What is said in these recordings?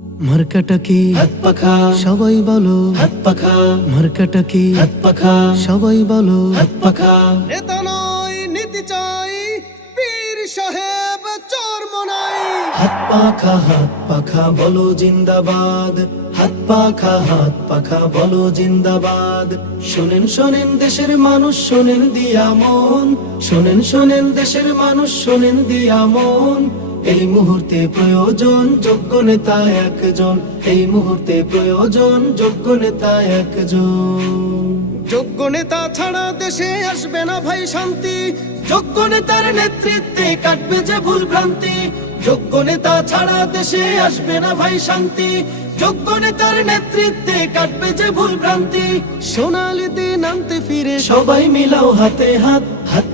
মার্কাটা কি হাত পাখা, সবাই বলো, হাত পাখা, মার্কাটা কি হাত পাখা, সবাই বলো। হাত পাখা। নেতা নয় নীতি চাই, পীর সাহেব চর্ম নাই। হাত পাখা বলো জিন্দাবাদ। হাত পাখা বলো জিন্দাবাদ। শোনেন শোনেন দেশের মানুষ, শোনেন দিয়া মন। শোনেন শোনেন দেশের মানুষ, শোনেন দিয়া মন। এই মুহূর্তে প্রয়োজন যোগ্য নেতা একজন। এই মুহূর্তে প্রয়োজন যোগ্য নেতা একজন। যোগ্য নেতা ছাড়া দেশে আসবে না ভাই শান্তি। যোগ্য নেতার নেতৃত্বে কাটবে যে ভুল ভ্রান্তি। যোগ্য নেতা ছাড়া দেশে আসবে না ভাই শান্তি। যোগ্য নেতার নেতৃত্বে কাটবে যে ভুল ভ্রান্তি। সোনালি দিন আনতে ফিরে সবাই মিলাও হাতে হাত। হাত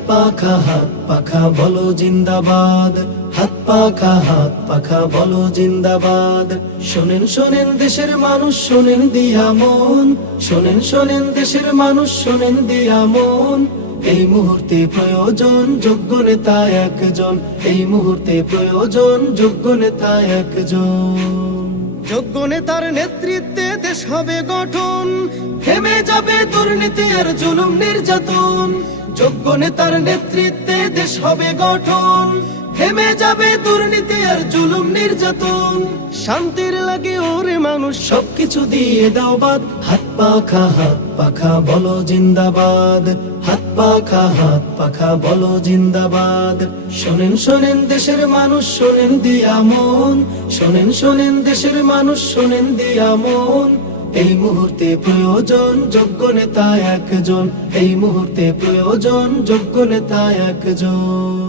পাখা বলো জিন্দাবাদ। হাত পাখা বলো জিন্দাবাদ। শোনেন শোনেন দেশের মানুষ, শোনেন দিয়া মন। শোনেন শোনেন দেশের মানুষ, শোনেন দিয়া মন। এই মুহূর্তে প্রয়োজন যোগ্য নেতা একজন। এই মুহূর্তে প্রয়োজন যোগ্য নেতা একজন। যোগ্য নেতার নেতৃত্বে দেশ হবে গঠন। থেমে যাবে দুর্নীতি আর জুলুম নির্যাতন। যোগ্য নেতার নেতৃত্বে দেশ হবে গঠন। থেমে যাবে দুর্নীতি আর জুলুম নির্যাতন। শান্তির লাগে ওরে মানুষ সবকিছু দিয়ে দাও বাদ। হাত পাখা বলো জিন্দাবাদ। হাত পাখা বলো জিন্দাবাদ। শোনেন শোনেন দেশের মানুষ, শোনেন দিয়া মন। শোনেন শোনেন দেশের মানুষ, শোনেন দিয়া মন। এই মুহূর্তে প্রয়োজন যোগ্য নেতা একজন। এই মুহূর্তে প্রয়োজন যোগ্য নেতা একজন।